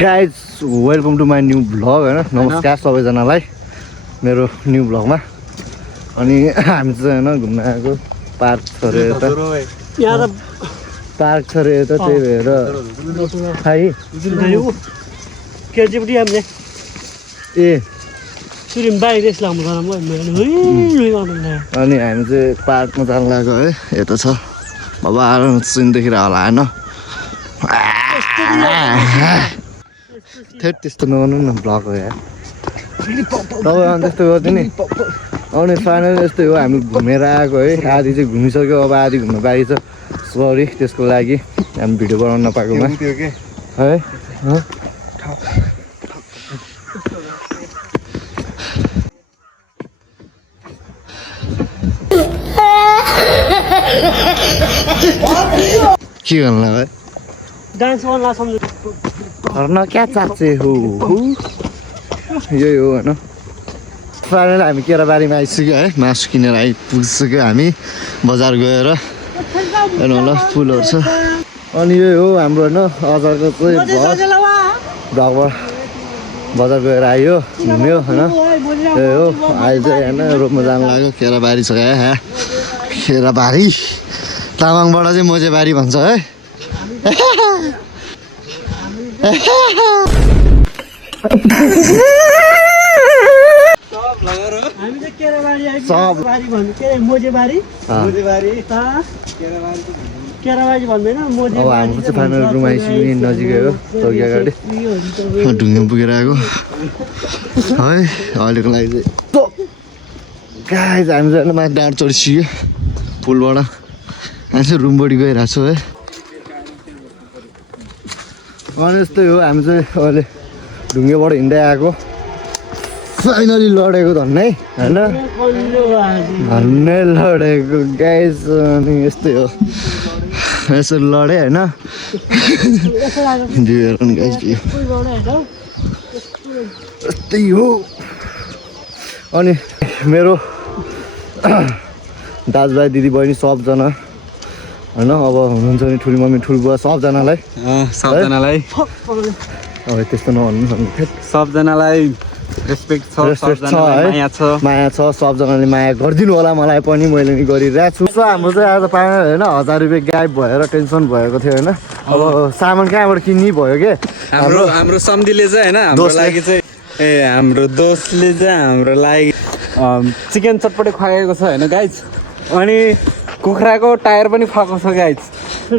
guys welcome to my new vlog होइन नमस्कार सबैजनालाई मेरो न्यू भ्लगमा अनि हामी चाहिँ होइन घुम्न आएको पार्क छ अरे यता पार्क छ अरे यता त्यही भएर ए अनि हामी चाहिँ पार्कमा जानु लाग्यो है यता छ बाबा सिन देखेर होला होइन त्यस्तो नगर्नु न भ्लग हो यार तपाईँ अनि त्यस्तो गर्थ्यो नि आउने फाइनल यस्तै हो हामी घुमेर आएको है आधी चाहिँ घुमिसक्यो अब आधी घुम्नु बाँकी छ सरी त्यसको लागि हामी भिडियो बनाउन नपाएकोमा है के गर्नु है डान्स गर्नलाई सम्झ गर्न क्या चाचे हो यही हो होइन फाइनल हामी केराबारीमा आइसक्यो है मासु किनेर आइपुगिसक्यो हामी बजार गएर हेर्नु होला फुलहरू छ अनि यही हो हाम्रो होइन अजरको चाहिँ भ्लगबाट बजार गएर आयो घुम्यो होइन यही हो अहिले चाहिँ होइन रोपमा जानु लाग्यो केराबारी छ क्या केराबारी तामाङबाट चाहिँ मोजेबारी भन्छ है अब हाम्रो चाहिँ फाइनल रुम आइसक्यो नजिकै हो चौकी अगाडि ढुङ्गा पुगेर आएको है अहिलेको लागि चाहिँ गाइस हामी चाहिँ माथि डाँड चढिसक्यो पुलबाट हामी चाहिँ रुमबाट गइरहेको छु है अनि यस्तै हो हामी चाहिँ अहिले ढुङ्गेबाट हिँड्दै आएको फाइनली लडेको धन्नै होइन धन्नै लडेको गाइस अनि यस्तै हो यसो लडे होइन गाइस यस्तै हो अनि मेरो दाजुभाइ दिदीबहिनी सबजना होइन अब हुनुहुन्छ नि ठुली मम्मी ठुलो बुवा सबजनालाई अब त्यस्तो नभन्नु सबजनालाई रेस्पेक्ट छ माया छ सबजनाले माया गरिदिनु होला मलाई पनि मैले नि गरिरहेको छु हाम्रो चाहिँ आज पाएन होइन 1000 रुपियाँ गायब भएर टेन्सन भएको थियो होइन अब सामान कहाँबाट किन्ने भयो के हाम्रो सम्धीले चाहिँ होइन हाम्रो लागि चाहिँ हाम्रो दोस्तले चाहिँ हाम्रो लागि चिकन चटपटे खुवाएको छ होइन गाइज अनि कुखुराको टायर पनि खुवाएको छ गाइज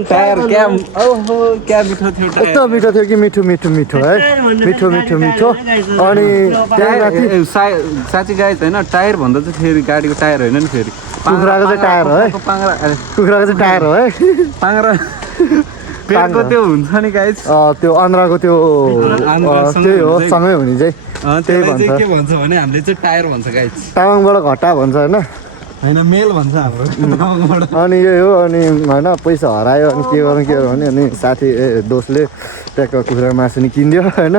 टायर क्या मिठो थियो यस्तो मिठो थियो कि मिठो है मिठो अनि साँच्ची गाइज होइन टायर भन्दा चाहिँ फेरि गाडीको टायर होइन नि फेरि कुखुराको चाहिँ टायर हो है कुखुराको चाहिँ टायर हो है पाङ्रा पेटको त्यो हुन्छ नि गाइज त्यो अन्ध्राको त्यो त्यही हो सँगै हुने चाहिँ त्यही भन्छ के भन्छ भने हामीले चाहिँ टायर भन्छ गाइज तामाङबाट घट्टा भन्छ होइन मेल भन्छ हाम्रो अनि यही हो अनि होइन पैसा हरायो अनि के गरौँ भने अनि साथी दोस्तले ट्याक्क कुखुरा मासु नि किनिदियो होइन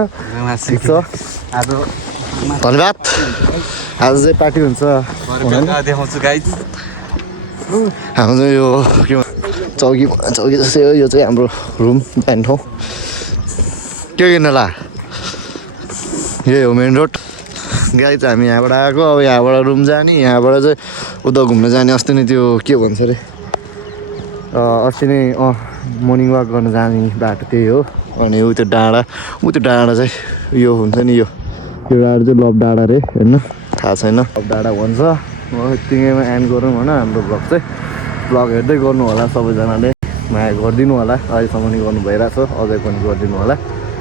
ठिक छ धन्यवाद आज चाहिँ पार्टी हुन्छ देखाउँछु गाइज हाम्रो चाहिँ यो के चौकी जस्तै हो यो चाहिँ हाम्रो रुम जाने ठाउँ के किन्न ला यही हो मेन रोड गाई चाहिँ हामी यहाँबाट आएको अब यहाँबाट रुम जाने यहाँबाट चाहिँ उता घुम्न जाने अस्ति नै त्यो के भन्छ अरे अस्ति नै मर्निङ वाक गर्न जाने बाटो त्यही हो अनि ऊ त्यो डाँडा चाहिँ यो हुन्छ नि यो डाँडा चाहिँ लभ डाँडा अरे होइन थाहा छैन लभ डाँडा भन्छ यतिकैमा एन्ड गरौँ होइन हाम्रो भ्लग हेर्दै गर्नु होला सबैजनाले माया गरिदिनु होला अहिलेसम्म नि गर्नु भइरहेछ अझै पनि गरिदिनु होला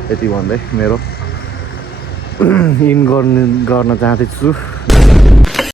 यति भन्दै मेरो इन गर्न चाहँदैछु